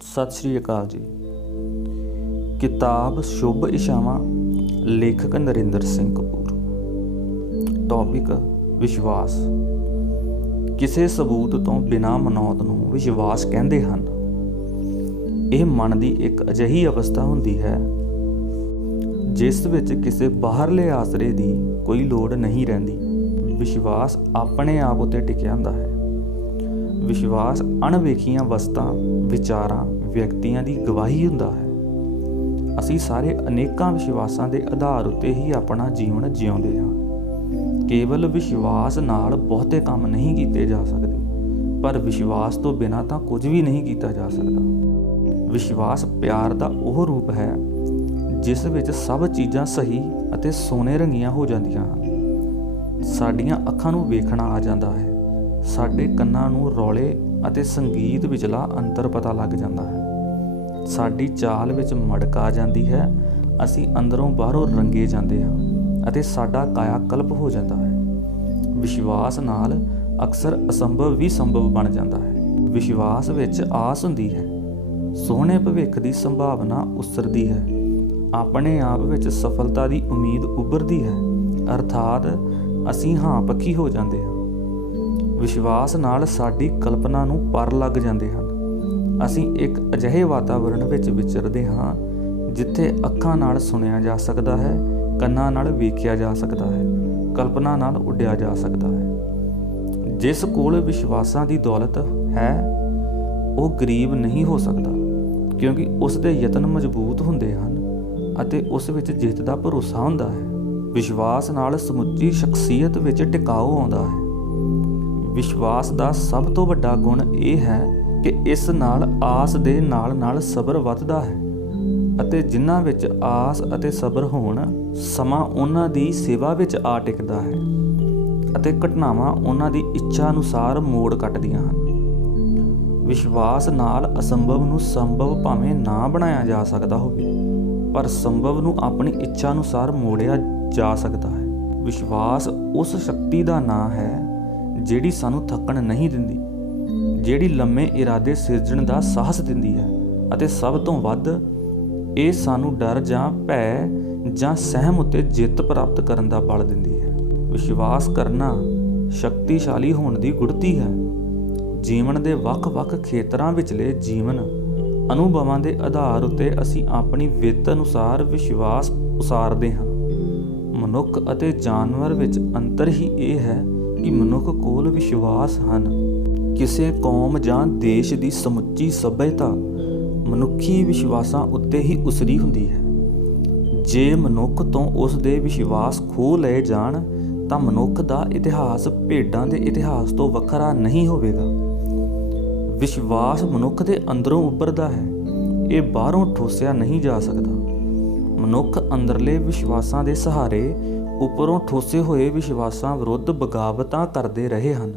ਸਤਿ ਸ਼੍ਰੀ ਅਕਾਲ ਜੀ। ਕਿਤਾਬ ਸ਼ੁਭ ਇਛਾਵਾਂ, ਲੇਖਕ ਨਰਿੰਦਰ ਸਿੰਘ ਕਪੂਰ। ਟੌਪਿਕ ਵਿਸ਼ਵਾਸ। ਕਿਸੇ ਸਬੂਤ ਤੋਂ ਬਿਨਾਂ ਮਨੌਤ ਨੂੰ ਵਿਸ਼ਵਾਸ ਕਹਿੰਦੇ ਹਨ। ਇਹ ਮਨ ਦੀ ਇੱਕ ਅਜਿਹੀ ਅਵਸਥਾ ਹੁੰਦੀ ਹੈ ਜਿਸ ਵਿੱਚ ਕਿਸੇ ਬਾਹਰਲੇ ਆਸਰੇ ਦੀ ਕੋਈ ਲੋੜ ਨਹੀਂ ਰਹਿੰਦੀ। ਵਿਸ਼ਵਾਸ ਆਪਣੇ ਆਪ ਉੱਤੇ ਟਿਕਿਆ ਹੁੰਦਾ ਹੈ। ਵਿਸ਼ਵਾਸ ਅਣਵੇਖੀਆਂ ਵਸਤਾਂ, ਵਿਚਾਰਾਂ, ਵਿਅਕਤੀਆਂ ਦੀ ਗਵਾਹੀ ਹੁੰਦਾ ਹੈ। ਅਸੀਂ ਸਾਰੇ ਅਨੇਕਾਂ ਵਿਸ਼ਵਾਸਾਂ ਦੇ ਆਧਾਰ ਉੱਤੇ ਹੀ ਆਪਣਾ ਜੀਵਨ ਜਿਉਂਦੇ ਹਾਂ। ਕੇਵਲ ਵਿਸ਼ਵਾਸ ਨਾਲ ਬਹੁਤੇ ਕੰਮ ਨਹੀਂ ਕੀਤੇ ਜਾ ਸਕਦੇ, ਪਰ ਵਿਸ਼ਵਾਸ ਤੋਂ ਬਿਨਾਂ ਤਾਂ ਕੁਝ ਵੀ ਨਹੀਂ ਕੀਤਾ ਜਾ ਸਕਦਾ। ਵਿਸ਼ਵਾਸ ਪਿਆਰ ਦਾ ਉਹ ਰੂਪ ਹੈ ਜਿਸ ਵਿੱਚ ਸਭ ਚੀਜ਼ਾਂ ਸਹੀ ਅਤੇ ਸੋਨੇ ਰੰਗੀਆਂ ਹੋ ਜਾਂਦੀਆਂ ਹਨ। ਸਾਡੀਆਂ ਅੱਖਾਂ ਨੂੰ ਵੇਖਣਾ ਆ ਜਾਂਦਾ ਹੈ, ਸਾਡੇ ਕੰਨਾਂ ਨੂੰ ਰੌਲੇ ਅਤੇ ਸੰਗੀਤ ਵਿਚਲਾ ਅੰਤਰ ਪਤਾ ਲੱਗ ਜਾਂਦਾ ਹੈ। ਸਾਡੀ ਚਾਲ ਵਿੱਚ ਮੜਕ ਆ ਜਾਂਦੀ ਹੈ, ਅਸੀਂ ਅੰਦਰੋਂ ਬਾਹਰੋਂ ਰੰਗੇ ਜਾਂਦੇ ਹਾਂ ਅਤੇ ਸਾਡਾ ਕਾਇਆ ਕਲਪ ਹੋ ਜਾਂਦਾ ਹੈ। ਵਿਸ਼ਵਾਸ ਨਾਲ ਅਕਸਰ ਅਸੰਭਵ ਵੀ ਸੰਭਵ ਬਣ ਜਾਂਦਾ ਹੈ। ਵਿਸ਼ਵਾਸ ਵਿੱਚ ਆਸ ਹੁੰਦੀ ਹੈ, ਸੋਹਣੇ ਭਵਿੱਖ ਦੀ ਸੰਭਾਵਨਾ ਉਸਰਦੀ ਹੈ, ਆਪਣੇ ਆਪ ਵਿੱਚ ਸਫਲਤਾ ਦੀ ਉਮੀਦ ਉੱਭਰਦੀ ਹੈ, ਅਰਥਾਤ ਅਸੀਂ ਹਾਂ ਪੱਖੀ ਹੋ ਜਾਂਦੇ ਹਾਂ। ਵਿਸ਼ਵਾਸ ਨਾਲ ਸਾਡੀ ਕਲਪਨਾ ਨੂੰ ਪਰ ਲੱਗ ਜਾਂਦੇ ਹਨ। ਅਸੀਂ ਇੱਕ ਅਜਿਹੇ ਵਾਤਾਵਰਣ ਵਿੱਚ ਵਿਚਰਦੇ ਹਾਂ ਜਿੱਥੇ ਅੱਖਾਂ ਨਾਲ ਸੁਣਿਆ ਜਾ ਸਕਦਾ ਹੈ, ਕੰਨਾਂ ਨਾਲ ਵੇਖਿਆ ਜਾ ਸਕਦਾ ਹੈ, ਕਲਪਨਾ ਨਾਲ ਉੱਡਿਆ ਜਾ ਸਕਦਾ ਹੈ। ਜਿਸ ਕੋਲ ਵਿਸ਼ਵਾਸਾਂ ਦੀ ਦੌਲਤ ਹੈ ਉਹ ਗਰੀਬ ਨਹੀਂ ਹੋ ਸਕਦਾ, ਕਿਉਂਕਿ ਉਸ ਦੇ ਯਤਨ ਮਜ਼ਬੂਤ ਹੁੰਦੇ ਹਨ ਅਤੇ ਉਸ ਵਿੱਚ ਜਿੱਤ ਦਾ ਭਰੋਸਾ ਹੁੰਦਾ ਹੈ। ਵਿਸ਼ਵਾਸ ਨਾਲ ਸਮੁੱਚੀ ਸ਼ਖਸੀਅਤ ਵਿੱਚ ਟਿਕਾਓ ਆਉਂਦਾ ਹੈ। ਵਿਸ਼ਵਾਸ ਦਾ ਸਭ ਤੋਂ ਵੱਡਾ ਗੁਣ ਇਹ ਹੈ ਕਿ ਇਸ ਨਾਲ ਆਸ ਦੇ ਨਾਲ ਨਾਲ ਸਬਰ ਵੱਧਦਾ ਹੈ ਅਤੇ ਜਿਨ੍ਹਾਂ ਵਿੱਚ ਆਸ ਅਤੇ ਸਬਰ ਹੋਣ, ਸਮਾਂ ਉਹਨਾਂ ਦੀ ਸੇਵਾ ਵਿੱਚ ਆ ਟਿਕਦਾ ਹੈ ਅਤੇ ਘਟਨਾਵਾਂ ਉਹਨਾਂ ਦੀ ਇੱਛਾ ਅਨੁਸਾਰ ਮੋੜ ਕੱਟਦੀਆਂ ਹਨ। ਵਿਸ਼ਵਾਸ ਨਾਲ ਅਸੰਭਵ ਨੂੰ ਸੰਭਵ ਭਾਵੇਂ ਨਾ ਬਣਾਇਆ ਜਾ ਸਕਦਾ ਹੋਵੇ, ਪਰ ਸੰਭਵ ਨੂੰ ਆਪਣੀ ਇੱਛਾ ਅਨੁਸਾਰ ਮੋੜਿਆ ਜਾ ਸਕਦਾ ਹੈ। ਵਿਸ਼ਵਾਸ ਉਸ ਸ਼ਕਤੀ ਦਾ ਨਾਂ ਹੈ ਜਿਹੜੀ ਸਾਨੂੰ ਥੱਕਣ ਨਹੀਂ ਦਿੰਦੀ, ਜਿਹੜੀ ਲੰਮੇ ਇਰਾਦੇ ਸਿਰਜਣ ਦਾ ਸਾਹਸ ਦਿੰਦੀ ਹੈ ਅਤੇ ਸਭ ਤੋਂ ਵੱਧ ਇਹ ਸਾਨੂੰ ਡਰ ਜਾਂ ਭੈ ਜਾਂ ਸਹਿਮ ਉੱਤੇ ਜਿੱਤ ਪ੍ਰਾਪਤ ਕਰਨ ਦਾ ਬਲ ਦਿੰਦੀ ਹੈ। ਵਿਸ਼ਵਾਸ ਕਰਨਾ ਸ਼ਕਤੀਸ਼ਾਲੀ ਹੋਣ ਦੀ ਗੁੜਤੀ ਹੈ। ਜੀਵਨ ਦੇ ਵੱਖ-ਵੱਖ ਖੇਤਰਾਂ ਵਿਚਲੇ ਜੀਵਨ ਅਨੁਭਵਾਂ ਦੇ ਆਧਾਰ ਉੱਤੇ ਅਸੀਂ ਆਪਣੀ ਵਿੱਤ ਅਨੁਸਾਰ ਵਿਸ਼ਵਾਸ ਉਸਾਰਦੇ ਹਾਂ। ਮਨੁੱਖ ਅਤੇ ਜਾਨਵਰ ਵਿੱਚ ਅੰਤਰ ਹੀ ਇਹ ਹੈ ਕਿ ਮਨੁੱਖ ਕੋਲ ਵਿਸ਼ਵਾਸ ਹਨ। ਕਿਸੇ ਕੌਮ ਜਾਂ ਦੇਸ਼ ਦੀ ਸਮੁੱਚੀ ਸੱਭਿਅਤਾ ਮਨੁੱਖੀ ਵਿਸ਼ਵਾਸਾਂ ਉੱਤੇ ਹੀ ਉਸਰੀ ਹੁੰਦੀ ਹੈ। ਜੇ ਮਨੁੱਖ ਤੋਂ ਉਸ ਦੇ ਵਿਸ਼ਵਾਸ ਖੋਹ ਲਏ ਜਾਣ ਤਾਂ ਮਨੁੱਖ ਦਾ ਇਤਿਹਾਸ ਭੇਡਾਂ ਦੇ ਇਤਿਹਾਸ ਤੋਂ ਵੱਖਰਾ ਨਹੀਂ ਹੋਵੇਗਾ। ਵਿਸ਼ਵਾਸ ਮਨੁੱਖ ਦੇ ਅੰਦਰੋਂ ਉੱਭਰਦਾ ਹੈ, ਇਹ ਬਾਹਰੋਂ ਠੋਸਿਆ ਨਹੀਂ ਜਾ ਸਕਦਾ। ਮਨੁੱਖ ਅੰਦਰਲੇ ਵਿਸ਼ਵਾਸਾਂ ਦੇ ਸਹਾਰੇ ਉੱਪਰੋਂ ਠੋਸੇ ਹੋਏ ਵਿਸ਼ਵਾਸਾਂ ਵਿਰੁੱਧ ਬਗਾਵਤਾਂ ਕਰਦੇ ਰਹੇ ਹਨ।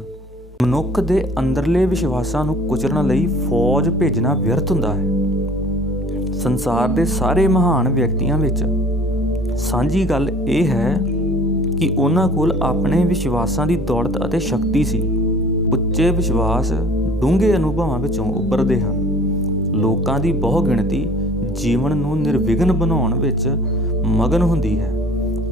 ਮਨੁੱਖ ਦੇ ਅੰਦਰਲੇ ਵਿਸ਼ਵਾਸਾਂ ਨੂੰ ਕੁਚਲਣ ਲਈ ਫੌਜ ਭੇਜਣਾ ਵਿਅਰਥ ਹੁੰਦਾ ਹੈ। ਸੰਸਾਰ ਦੇ ਸਾਰੇ ਮਹਾਨ ਵਿਅਕਤੀਆਂ ਵਿੱਚ ਸਾਂਝੀ ਗੱਲ ਇਹ ਹੈ ਕਿ ਉਹਨਾਂ ਕੋਲ ਆਪਣੇ ਵਿਸ਼ਵਾਸਾਂ ਦੀ ਦੌਲਤ ਅਤੇ ਸ਼ਕਤੀ ਸੀ। ਉੱਚੇ ਵਿਸ਼ਵਾਸ ਡੂੰਘੇ ਅਨੁਭਵਾਂ ਵਿੱਚੋਂ ਉੱਭਰਦੇ ਹਨ। ਲੋਕਾਂ ਦੀ ਬਹੁ ਗਿਣਤੀ ਜੀਵਨ ਨੂੰ ਨਿਰਵਿਘਨ ਬਣਾਉਣ ਵਿੱਚ ਮਗਨ ਹੁੰਦੀ ਹੈ।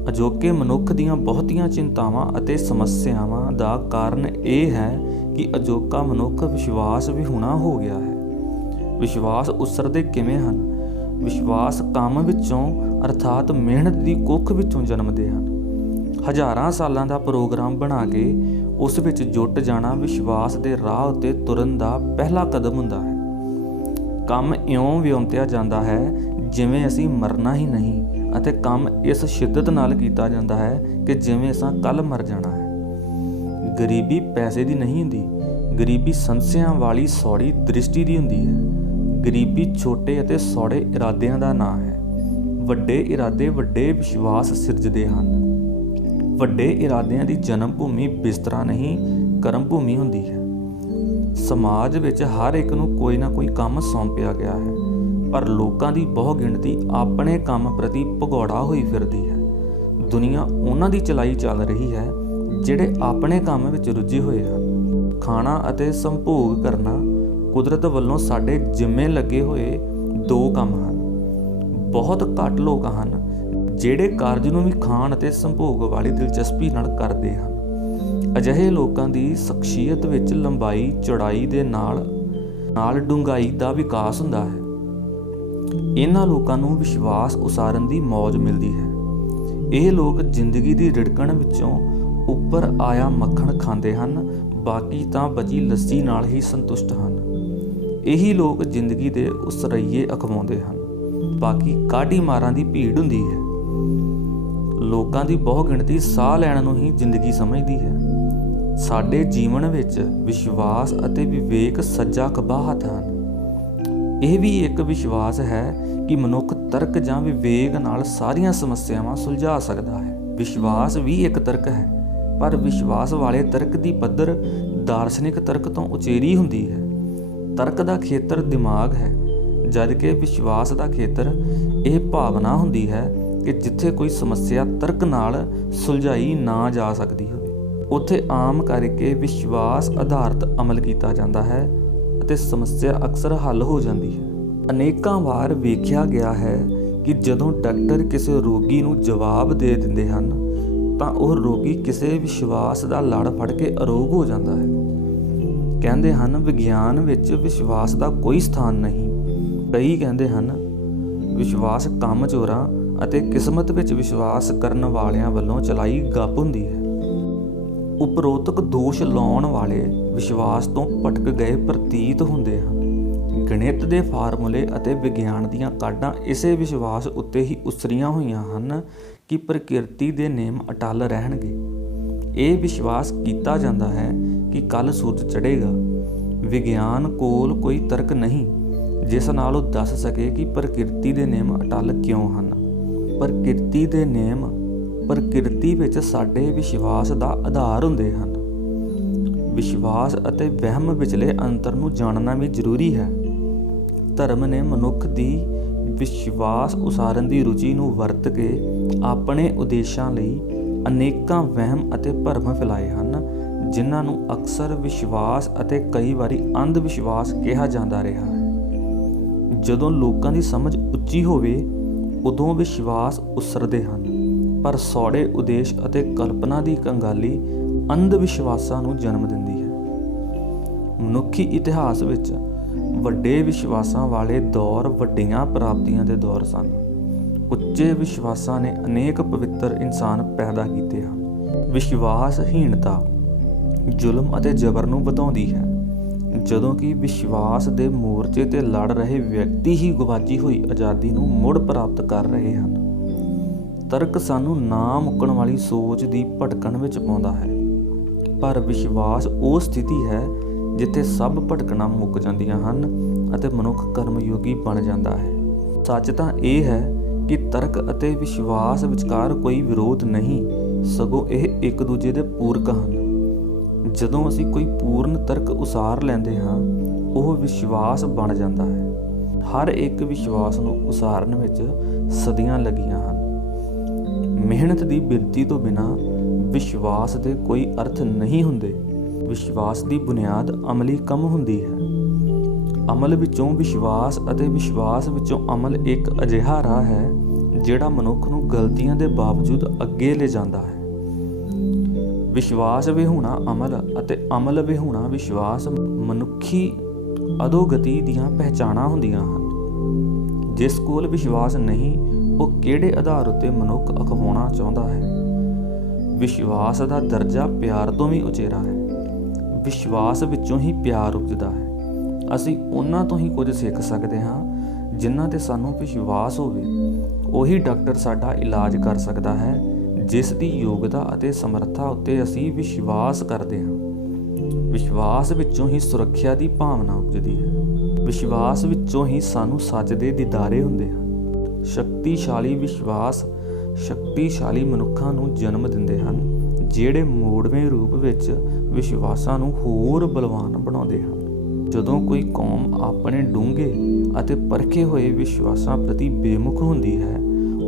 ਅਜੋਕੇ ਮਨੁੱਖ ਦੀਆਂ ਬਹੁਤੀਆਂ ਚਿੰਤਾਵਾਂ ਅਤੇ ਸਮੱਸਿਆਵਾਂ ਦਾ ਕਾਰਨ ਇਹ ਹੈ ਕਿ ਅਜੋਕਾ ਮਨੁੱਖ ਵਿਸ਼ਵਾਸ ਵਿਹੂਣਾ ਹੋ ਗਿਆ ਹੈ। ਵਿਸ਼ਵਾਸ ਉਸਰਦੇ ਕਿਵੇਂ ਹਨ? ਵਿਸ਼ਵਾਸ ਕੰਮ ਵਿੱਚੋਂ ਅਰਥਾਤ ਮਿਹਨਤ ਦੀ ਕੁੱਖ ਵਿੱਚੋਂ ਜਨਮਦੇ ਹਨ। ਹਜ਼ਾਰਾਂ ਸਾਲਾਂ ਦਾ ਪ੍ਰੋਗਰਾਮ ਬਣਾ ਕੇ ਉਸ ਵਿੱਚ ਜੁਟ ਜਾਣਾ ਵਿਸ਼ਵਾਸ ਦੇ ਰਾਹ ਉੱਤੇ ਤੁਰਨ ਦਾ ਪਹਿਲਾ ਕਦਮ ਹੁੰਦਾ ਹੈ। ਕੰਮ ਇਉਂ ਵਿਉਂਤਿਆ ਜਾਂਦਾ ਹੈ ਜਿਵੇਂ ਅਸੀਂ ਮਰਨਾ ਹੀ ਨਹੀਂ, ਅਤੇ ਕੰਮ ਇਸ ਸ਼ਿੱਦਤ ਨਾਲ ਕੀਤਾ ਜਾਂਦਾ ਹੈ ਕਿ ਜਿਵੇਂ ਅਸਾਂ ਕੱਲ੍ਹ ਮਰ ਜਾਣਾ ਹੈ। ਗਰੀਬੀ ਪੈਸੇ ਦੀ ਨਹੀਂ ਹੁੰਦੀ, ਗਰੀਬੀ ਸੰਸਿਆਂ ਵਾਲੀ ਸੌੜੀ ਦ੍ਰਿਸ਼ਟੀ ਦੀ ਹੁੰਦੀ ਹੈ। ਗਰੀਬੀ ਛੋਟੇ ਅਤੇ ਸੌੜੇ ਇਰਾਦਿਆਂ ਦਾ ਨਾਂ ਹੈ। ਵੱਡੇ ਇਰਾਦੇ ਵੱਡੇ ਵਿਸ਼ਵਾਸ ਸਿਰਜਦੇ ਹਨ। ਵੱਡੇ ਇਰਾਦਿਆਂ ਦੀ ਜਨਮ ਭੂਮੀ ਬਿਸਤਰਾ ਨਹੀਂ, ਕਰਮ ਭੂਮੀ ਹੁੰਦੀ ਹੈ। ਸਮਾਜ ਵਿੱਚ ਹਰ ਇੱਕ ਨੂੰ ਕੋਈ ਨਾ ਕੋਈ ਕੰਮ ਸੌਂਪਿਆ ਗਿਆ ਹੈ, ਪਰ ਲੋਕਾਂ ਦੀ ਬਹੁ ਗਿਣਤੀ ਆਪਣੇ ਕੰਮ ਪ੍ਰਤੀ ਭਗੌੜਾ ਹੋਈ ਫਿਰਦੀ ਹੈ। ਦੁਨੀਆ ਉਹਨਾਂ ਦੀ ਚਲਾਈ ਚੱਲ ਰਹੀ ਹੈ ਜਿਹੜੇ ਆਪਣੇ ਕੰਮ ਵਿੱਚ ਰੁੱਝੇ ਹੋਏ ਹਨ। ਖਾਣਾ ਅਤੇ ਸੰਭੋਗ ਕਰਨਾ ਕੁਦਰਤ ਵੱਲੋਂ ਸਾਡੇ ਜਿੰਮੇ ਲੱਗੇ ਹੋਏ ਦੋ ਕੰਮ ਹਨ। ਬਹੁਤ ਘੱਟ ਲੋਕ ਹਨ ਜਿਹੜੇ ਕਾਰਜ ਨੂੰ ਵੀ ਖਾਣ ਅਤੇ ਸੰਭੋਗ ਵਾਲੀ ਦਿਲਚਸਪੀ ਨਾਲ ਕਰਦੇ ਹਨ। ਅਜਿਹੇ ਲੋਕਾਂ ਦੀ ਸ਼ਖਸੀਅਤ ਵਿੱਚ ਲੰਬਾਈ ਚੌੜਾਈ ਦੇ ਨਾਲ ਡੂੰਘਾਈ ਦਾ ਵਿਕਾਸ ਹੁੰਦਾ ਹੈ। ਇਹਨਾਂ ਲੋਕਾਂ ਨੂੰ ਵਿਸ਼ਵਾਸ ਉਸਾਰਨ ਦੀ ਮੌਜ ਮਿਲਦੀ ਹੈ। ਇਹ ਲੋਕ ਜ਼ਿੰਦਗੀ ਦੀ ਰਿੜਕਣ ਵਿੱਚੋਂ ਉੱਪਰ ਆਇਆ ਮੱਖਣ ਖਾਂਦੇ ਹਨ, ਬਾਕੀ ਤਾਂ ਬਚੀ ਲੱਸੀ ਨਾਲ ਹੀ ਸੰਤੁਸ਼ਟ ਹਨ। ਇਹੀ ਲੋਕ ਜ਼ਿੰਦਗੀ ਦੇ ਉਸਰਈਏ ਅਖਵਾਉਂਦੇ ਹਨ, ਬਾਕੀ ਕਾਢੀ ਮਾਰਾਂ ਦੀ ਭੀੜ ਹੁੰਦੀ ਹੈ। ਲੋਕਾਂ ਦੀ ਬਹੁ ਗਿਣਤੀ ਸਾਹ ਲੈਣ ਨੂੰ ਹੀ ਜ਼ਿੰਦਗੀ ਸਮਝਦੀ ਹੈ। ਸਾਡੇ ਜੀਵਨ ਵਿੱਚ ਵਿਸ਼ਵਾਸ ਅਤੇ ਵਿਵੇਕ ਸੱਜਾ ਖੱਬਾ ਹੱਥ ਹਨ। ਇਹ ਵੀ ਇੱਕ ਵਿਸ਼ਵਾਸ ਹੈ ਕਿ ਮਨੁੱਖ ਤਰਕ ਜਾਂ ਵਿਵੇਕ ਨਾਲ ਸਾਰੀਆਂ ਸਮੱਸਿਆਵਾਂ ਸੁਲਝਾ ਸਕਦਾ ਹੈ। ਵਿਸ਼ਵਾਸ ਵੀ ਇੱਕ ਤਰਕ ਹੈ, ਪਰ ਵਿਸ਼ਵਾਸ ਵਾਲੇ ਤਰਕ ਦੀ ਪੱਧਰ ਦਾਰਸ਼ਨਿਕ ਤਰਕ ਤੋਂ ਉਚੇਰੀ ਹੁੰਦੀ ਹੈ। ਤਰਕ ਦਾ ਖੇਤਰ ਦਿਮਾਗ ਹੈ, ਜਦਕਿ ਵਿਸ਼ਵਾਸ ਦਾ ਖੇਤਰ ਇਹ ਭਾਵਨਾ ਹੁੰਦੀ ਹੈ ਕਿ ਜਿੱਥੇ ਕੋਈ ਸਮੱਸਿਆ ਤਰਕ ਨਾਲ ਸੁਲਝਾਈ ਨਾ ਜਾ ਸਕਦੀ ਹੋਵੇ, ਉੱਥੇ ਆਮ ਕਰਕੇ ਵਿਸ਼ਵਾਸ ਆਧਾਰਿਤ ਅਮਲ ਕੀਤਾ ਜਾਂਦਾ ਹੈ ਅਤੇ ਸਮੱਸਿਆ ਅਕਸਰ ਹੱਲ ਹੋ ਜਾਂਦੀ ਹੈ। ਅਨੇਕਾਂ ਵਾਰ ਵੇਖਿਆ ਗਿਆ ਹੈ ਕਿ ਜਦੋਂ ਡਾਕਟਰ ਕਿਸੇ ਰੋਗੀ ਨੂੰ ਜਵਾਬ ਦੇ ਦਿੰਦੇ ਹਨ ਤਾਂ ਉਹ ਰੋਗੀ ਕਿਸੇ ਵਿਸ਼ਵਾਸ ਦਾ ਲੜ ਫੜ ਕੇ ਅਰੋਗ ਹੋ ਜਾਂਦਾ ਹੈ। ਕਹਿੰਦੇ ਹਨ ਵਿਗਿਆਨ ਵਿੱਚ ਵਿਸ਼ਵਾਸ ਦਾ ਕੋਈ ਸਥਾਨ ਨਹੀਂ। ਕਈ ਕਹਿੰਦੇ ਹਨ ਵਿਸ਼ਵਾਸ ਕੰਮ ਚੋਰਾਂ ਅਤੇ ਕਿਸਮਤ ਵਿੱਚ ਵਿਸ਼ਵਾਸ ਕਰਨ ਵਾਲਿਆਂ ਵੱਲੋਂ ਚਲਾਈ ਗੱਪ ਹੁੰਦੀ ਹੈ। ਉਪਰੋਕਤ ਦੋਸ਼ ਲਾਉਣ ਵਾਲੇ ਵਿਸ਼ਵਾਸ ਤੋਂ ਭਟਕ ਗਏ ਪ੍ਰਤੀਤ ਹੁੰਦੇ ਹਨ। ਗਣਿਤ ਦੇ ਫਾਰਮੂਲੇ ਅਤੇ ਵਿਗਿਆਨ ਦੀਆਂ ਕਾਢਾਂ ਇਸੇ ਵਿਸ਼ਵਾਸ ਉੱਤੇ ਹੀ ਉਸਰੀਆਂ ਹੋਈਆਂ ਹਨ ਕਿ ਪ੍ਰਕਿਰਤੀ ਦੇ ਨੇਮ ਅਟੱਲ ਰਹਿਣਗੇ। ਇਹ ਵਿਸ਼ਵਾਸ ਕੀਤਾ ਜਾਂਦਾ ਹੈ ਕਿ ਕੱਲ੍ਹ ਸੂਰਜ ਚੜ੍ਹੇਗਾ। ਵਿਗਿਆਨ ਕੋਲ ਕੋਈ ਤਰਕ ਨਹੀਂ ਜਿਸ ਨਾਲ ਉਹ ਦੱਸ ਸਕੇ ਕਿ ਪ੍ਰਕਿਰਤੀ ਦੇ ਨੇਮ ਅਟੱਲ ਕਿਉਂ ਹਨ। ਪ੍ਰਕਿਰਤੀ ਦੇ ਨੇਮ ਪ੍ਰਕਿਰਤੀ ਵਿੱਚ ਸਾਡੇ ਵਿਸ਼ਵਾਸ ਦਾ ਆਧਾਰ ਹੁੰਦੇ ਹਨ। ਵਿਸ਼ਵਾਸ ਅਤੇ ਵਹਿਮ ਵਿਚਲੇ ਅੰਤਰ ਨੂੰ ਜਾਣਨਾ ਵੀ ਜ਼ਰੂਰੀ ਹੈ। ਧਰਮ ਨੇ ਮਨੁੱਖ ਦੀ ਵਿਸ਼ਵਾਸ ਉਸਾਰਨ ਦੀ ਰੁਚੀ ਨੂੰ ਵਰਤ ਕੇ ਆਪਣੇ ਉਦੇਸ਼ਾਂ ਲਈ ਅਨੇਕਾਂ ਵਹਿਮ ਅਤੇ ਭਰਮ ਫੈਲਾਏ ਹਨ, ਜਿਨ੍ਹਾਂ ਨੂੰ ਅਕਸਰ ਵਿਸ਼ਵਾਸ ਅਤੇ ਕਈ ਵਾਰੀ ਅੰਧ ਵਿਸ਼ਵਾਸ ਕਿਹਾ ਜਾਂਦਾ ਰਿਹਾ ਹੈ। ਜਦੋਂ ਲੋਕਾਂ ਦੀ ਸਮਝ ਉੱਚੀ ਹੋਵੇ ਉਦੋਂ ਵਿਸ਼ਵਾਸ ਉਸਰਦੇ ਹਨ, ਪਰ ਸੌੜੇ ਉਦੇਸ਼ ਅਤੇ ਕਲਪਨਾ ਦੀ ਕੰਗਾਲੀ ਅੰਧ ਵਿਸ਼ਵਾਸਾਂ ਨੂੰ ਜਨਮ ਦਿੰਦੀ ਹੈ। ਮਨੁੱਖੀ ਇਤਿਹਾਸ ਵਿੱਚ ਵੱਡੇ ਵਿਸ਼ਵਾਸਾਂ ਵਾਲੇ ਦੌਰ ਵੱਡੀਆਂ ਪ੍ਰਾਪਤੀਆਂ ਦੇ ਦੌਰ ਸਨ। ਉੱਚੇ ਵਿਸ਼ਵਾਸਾਂ ਨੇ ਅਨੇਕ ਪਵਿੱਤਰ ਇਨਸਾਨ ਪੈਦਾ ਕੀਤੇ ਹਨ। ਵਿਸ਼ਵਾਸਹੀਣਤਾ ਜ਼ੁਲਮ ਅਤੇ ਜ਼ਬਰ ਨੂੰ ਵਧਾਉਂਦੀ ਹੈ, ਜਦੋਂ ਕਿ ਵਿਸ਼ਵਾਸ ਦੇ ਮੋਰਚੇ ਤੇ ਲੜ ਰਹੇ ਵਿਅਕਤੀ ਹੀ ਗਵਾਚੀ ਹੋਈ ਆਜ਼ਾਦੀ ਨੂੰ ਮੁੜ ਪ੍ਰਾਪਤ ਕਰ ਰਹੇ ਹਨ। ਤਰਕ ਸਾਨੂੰ ਨਾ ਮੁੱਕਣ ਵਾਲੀ ਸੋਚ ਦੀ ਭਟਕਣ ਵਿੱਚ ਪਾਉਂਦਾ ਹੈ, ਪਰ ਵਿਸ਼ਵਾਸ ਉਹ ਸਥਿਤੀ ਹੈ ਜਿੱਥੇ ਸਭ ਭਟਕਣਾਂ ਮੁੱਕ ਜਾਂਦੀਆਂ ਹਨ ਅਤੇ ਮਨੁੱਖ ਕਰਮਯੋਗੀ ਬਣ ਜਾਂਦਾ ਹੈ। ਸੱਚ ਤਾਂ ਇਹ ਹੈ ਕਿ ਤਰਕ ਅਤੇ ਵਿਸ਼ਵਾਸ ਵਿਚਕਾਰ ਕੋਈ ਵਿਰੋਧ ਨਹੀਂ, ਸਗੋਂ ਇਹ ਇੱਕ ਦੂਜੇ ਦੇ ਪੂਰਕ ਹਨ। ਜਦੋਂ ਅਸੀਂ ਕੋਈ ਪੂਰਨ ਤਰਕ ਉਸਾਰ ਲੈਂਦੇ ਹਾਂ, ਉਹ ਵਿਸ਼ਵਾਸ ਬਣ ਜਾਂਦਾ ਹੈ। ਹਰ ਇੱਕ ਵਿਸ਼ਵਾਸ ਨੂੰ ਉਸਾਰਨ ਵਿੱਚ ਸਦੀਆਂ ਲੱਗੀਆਂ ਹਨ। ਮਿਹਨਤ ਦੀ ਬਿਰਤੀ ਤੋਂ ਬਿਨਾਂ ਵਿਸ਼ਵਾਸ ਦੇ ਕੋਈ ਅਰਥ ਨਹੀਂ ਹੁੰਦੇ। ਵਿਸ਼ਵਾਸ ਦੀ ਬੁਨਿਆਦ ਅਮਲੀ ਕੰਮ ਹੁੰਦੀ ਹੈ। ਅਮਲ ਵਿੱਚੋਂ ਵਿਸ਼ਵਾਸ ਅਤੇ ਵਿਸ਼ਵਾਸ ਵਿੱਚੋਂ ਅਮਲ ਇੱਕ ਅਜਿਹਾ ਰਾਹ ਹੈ ਜਿਹੜਾ ਮਨੁੱਖ ਨੂੰ ਗਲਤੀਆਂ ਦੇ ਬਾਵਜੂਦ ਅੱਗੇ ਲੈ ਜਾਂਦਾ ਹੈ। ਵਿਸ਼ਵਾਸ ਵਿਹੂਣਾ ਅਮਲ ਅਤੇ ਅਮਲ ਵਿਹੂਣਾ ਵਿਸ਼ਵਾਸ ਮਨੁੱਖੀ ਅਧੋਗਤੀ ਦੀਆਂ ਪਹਿਚਾਣਾਂ ਹੁੰਦੀਆਂ ਹਨ। ਜਿਸ ਕੋਲ ਵਿਸ਼ਵਾਸ ਨਹੀਂ, ਉਹ ਕਿਹੜੇ ਆਧਾਰ ਉੱਤੇ ਮਨੁੱਖ ਅਖਵਾਉਣਾ ਚਾਹੁੰਦਾ ਹੈ। ਵਿਸ਼ਵਾਸ ਦਾ ਦਰਜਾ ਪਿਆਰ ਤੋਂ ਵੀ ਉਚੇਰਾ ਹੈ। ਵਿਸ਼ਵਾਸ ਵਿੱਚੋਂ ਹੀ ਪਿਆਰ ਉਪਜਦਾ ਹੈ। ਅਸੀਂ ਉਹਨਾਂ ਤੋਂ ਹੀ ਕੁਝ ਸਿੱਖ ਸਕਦੇ ਹਾਂ ਜਿਨ੍ਹਾਂ ਤੇ ਸਾਨੂੰ ਵਿਸ਼ਵਾਸ ਹੋਵੇ। ਉਹੀ ਡਾਕਟਰ ਸਾਡਾ ਇਲਾਜ ਕਰ ਸਕਦਾ ਹੈ ਜਿਸ ਦੀ ਯੋਗਤਾ ਅਤੇ ਸਮਰੱਥਾ ਉੱਤੇ ਅਸੀਂ ਵਿਸ਼ਵਾਸ ਕਰਦੇ ਹਾਂ। ਵਿਸ਼ਵਾਸ ਵਿੱਚੋਂ ਹੀ ਸੁਰੱਖਿਆ ਦੀ ਭਾਵਨਾ ਉਪਜਦੀ ਹੈ। ਵਿਸ਼ਵਾਸ ਵਿੱਚੋਂ ਹੀ ਸਾਨੂੰ ਸੱਚ ਦੇ ਦੀਦਾਰੇ ਹੁੰਦੇ ਹਨ। ਸ਼ਕਤੀਸ਼ਾਲੀ ਵਿਸ਼ਵਾਸ ਸ਼ਕਤੀਸ਼ਾਲੀ ਮਨੁੱਖਾਂ ਨੂੰ ਜਨਮ ਦਿੰਦੇ ਹਨ, ਜਿਹੜੇ ਮੋੜਵੇਂ ਰੂਪ ਵਿੱਚ ਵਿਸ਼ਵਾਸਾਂ ਨੂੰ ਹੋਰ ਬਲਵਾਨ ਬਣਾਉਂਦੇ ਹਨ। ਜਦੋਂ ਕੋਈ ਕੌਮ ਆਪਣੇ ਡੂੰਘੇ ਅਤੇ ਪਰਖੇ ਹੋਏ ਵਿਸ਼ਵਾਸਾਂ ਪ੍ਰਤੀ ਬੇਮੁਖ ਹੁੰਦੀ ਹੈ,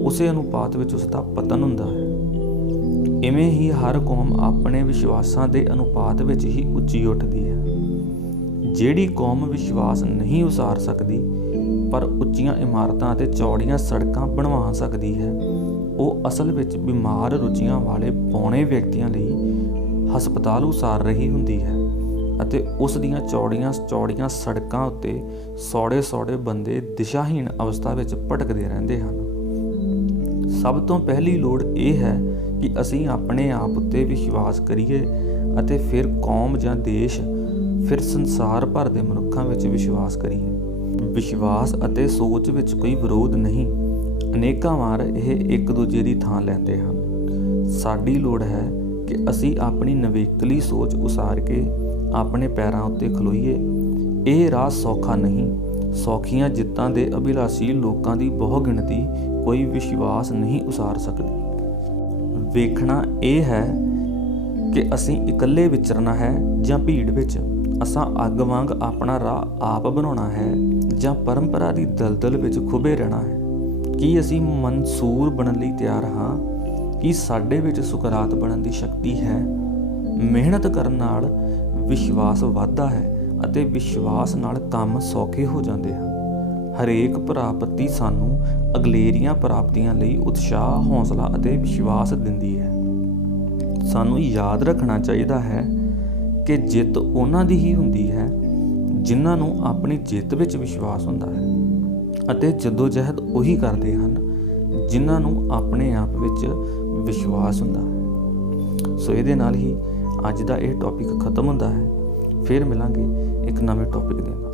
ਉਸੇ ਅਨੁਪਾਤ ਵਿੱਚ ਉਸ ਦਾ ਪਤਨ ਹੁੰਦਾ ਹੈ। ਇਵੇਂ ਹੀ ਹਰ ਕੌਮ ਆਪਣੇ ਵਿਸ਼ਵਾਸਾਂ ਦੇ ਅਨੁਪਾਤ ਵਿੱਚ ਹੀ ਉੱਚੀ ਉੱਠਦੀ ਹੈ। ਜਿਹੜੀ ਕੌਮ ਵਿਸ਼ਵਾਸ ਨਹੀਂ ਉਸਾਰ ਸਕਦੀ ਪਰ ਉੱਚੀਆਂ ਇਮਾਰਤਾਂ ਅਤੇ ਚੌੜੀਆਂ ਸੜਕਾਂ ਬਣਵਾ ਸਕਦੀ ਹੈ, ਉਹ ਅਸਲ ਵਿੱਚ ਬਿਮਾਰ ਰੁਚੀਆਂ ਵਾਲੇ ਪੌਣੇ ਵਿਅਕਤੀਆਂ ਲਈ ਹਸਪਤਾਲ ਉਸਾਰ ਰਹੀ ਹੁੰਦੀ ਹੈ ਅਤੇ ਉਸ ਦੀਆਂ ਚੌੜੀਆਂ ਸੜਕਾਂ ਉੱਤੇ ਸੌੜੇ ਬੰਦੇ ਦਿਸ਼ਾਹੀਣ ਅਵਸਥਾ ਵਿੱਚ ਭਟਕਦੇ ਰਹਿੰਦੇ ਹਨ। ਸਭ ਤੋਂ ਪਹਿਲੀ ਲੋੜ ਇਹ ਹੈ ਕਿ ਅਸੀਂ ਆਪਣੇ ਆਪ ਉੱਤੇ ਵਿਸ਼ਵਾਸ ਕਰੀਏ ਅਤੇ ਫਿਰ ਕੌਮ ਜਾਂ ਦੇਸ਼, ਫਿਰ ਸੰਸਾਰ ਭਰ ਦੇ ਮਨੁੱਖਾਂ ਵਿੱਚ ਵਿਸ਼ਵਾਸ ਕਰੀਏ। ਵਿਸ਼ਵਾਸ ਅਤੇ ਸੋਚ ਵਿੱਚ ਕੋਈ ਵਿਰੋਧ ਨਹੀਂ, ਅਨੇਕਾਂ ਵਾਰ ਇਹ ਇੱਕ ਦੂਜੇ ਦੀ ਥਾਂ ਲੈਂਦੇ ਹਨ। ਸਾਡੀ ਲੋੜ ਹੈ ਕਿ ਅਸੀਂ ਆਪਣੀ ਨਵੇਕਲੀ ਸੋਚ ਉਸਾਰ ਕੇ ਆਪਣੇ ਪੈਰਾਂ ਉੱਤੇ ਖਲੋਈਏ। ਇਹ ਰਾਹ ਸੌਖਾ ਨਹੀਂ। ਸੌਖੀਆਂ ਜਿੱਤਾਂ ਦੇ ਅਭਿਲਾਸ਼ੀ ਲੋਕਾਂ ਦੀ ਬਹੁ ਗਿਣਤੀ ਕੋਈ ਵਿਸ਼ਵਾਸ ਨਹੀਂ ਉਸਾਰ ਸਕਦੀ। ਵੇਖਣਾ ਇਹ ਹੈ ਕਿ ਅਸੀਂ ਇਕੱਲੇ ਵਿਚਰਨਾ ਹੈ ਜਾਂ ਭੀੜ ਵਿੱਚ, ਅਸਾਂ ਅੱਗ ਵਾਂਗ ਆਪਣਾ ਰਾਹ ਆਪ ਬਣਾਉਣਾ ਹੈ ਜਾਂ ਪਰੰਪਰਾ ਦੀ ਦਲਦਲ ਵਿੱਚ ਖੁੱਭੇ ਰਹਿਣਾ ਹੈ। ਕੀ ਅਸੀਂ ਮਨਸੂਰ ਬਣਨ ਲਈ ਤਿਆਰ ਹਾਂ? ਕੀ ਸਾਡੇ ਵਿੱਚ ਸੁਕਰਾਤ ਬਣਨ ਦੀ ਸ਼ਕਤੀ ਹੈ? ਮਿਹਨਤ ਕਰਨ ਨਾਲ ਵਿਸ਼ਵਾਸ ਵੱਧਦਾ ਹੈ ਅਤੇ ਵਿਸ਼ਵਾਸ ਨਾਲ ਕੰਮ ਸੌਖੇ ਹੋ ਜਾਂਦੇ ਹਨ। ਹਰੇਕ ਪ੍ਰਾਪਤੀ ਸਾਨੂੰ ਅਗਲੇਰੀਆਂ ਪ੍ਰਾਪਤੀਆਂ ਲਈ ਉਤਸ਼ਾਹ, ਹੌਸਲਾ ਅਤੇ ਵਿਸ਼ਵਾਸ ਦਿੰਦੀ ਹੈ। ਸਾਨੂੰ ਯਾਦ ਰੱਖਣਾ ਚਾਹੀਦਾ ਹੈ ਕਿ ਜਿੱਤ ਉਹਨਾਂ ਦੀ ਹੀ ਹੁੰਦੀ ਹੈ ਜਿਨ੍ਹਾਂ ਨੂੰ ਆਪਣੀ ਜਿੱਤ ਵਿੱਚ ਵਿਸ਼ਵਾਸ ਹੁੰਦਾ ਹੈ, ਅਤੇ ਜਦੋਜਹਿਦ ਉਹੀ ਕਰਦੇ ਹਨ ਜਿਨ੍ਹਾਂ ਨੂੰ ਆਪਣੇ ਆਪ ਵਿੱਚ ਵਿਸ਼ਵਾਸ ਹੁੰਦਾ ਹੈ। ਸੋ ਇਹਦੇ ਨਾਲ ਹੀ ਅੱਜ ਦਾ ਇਹ ਟੌਪਿਕ ਖਤਮ ਹੁੰਦਾ ਹੈ। ਫਿਰ ਮਿਲਾਂਗੇ ਇੱਕ ਨਵੇਂ ਟੌਪਿਕ ਦੇ ਨਾਲ।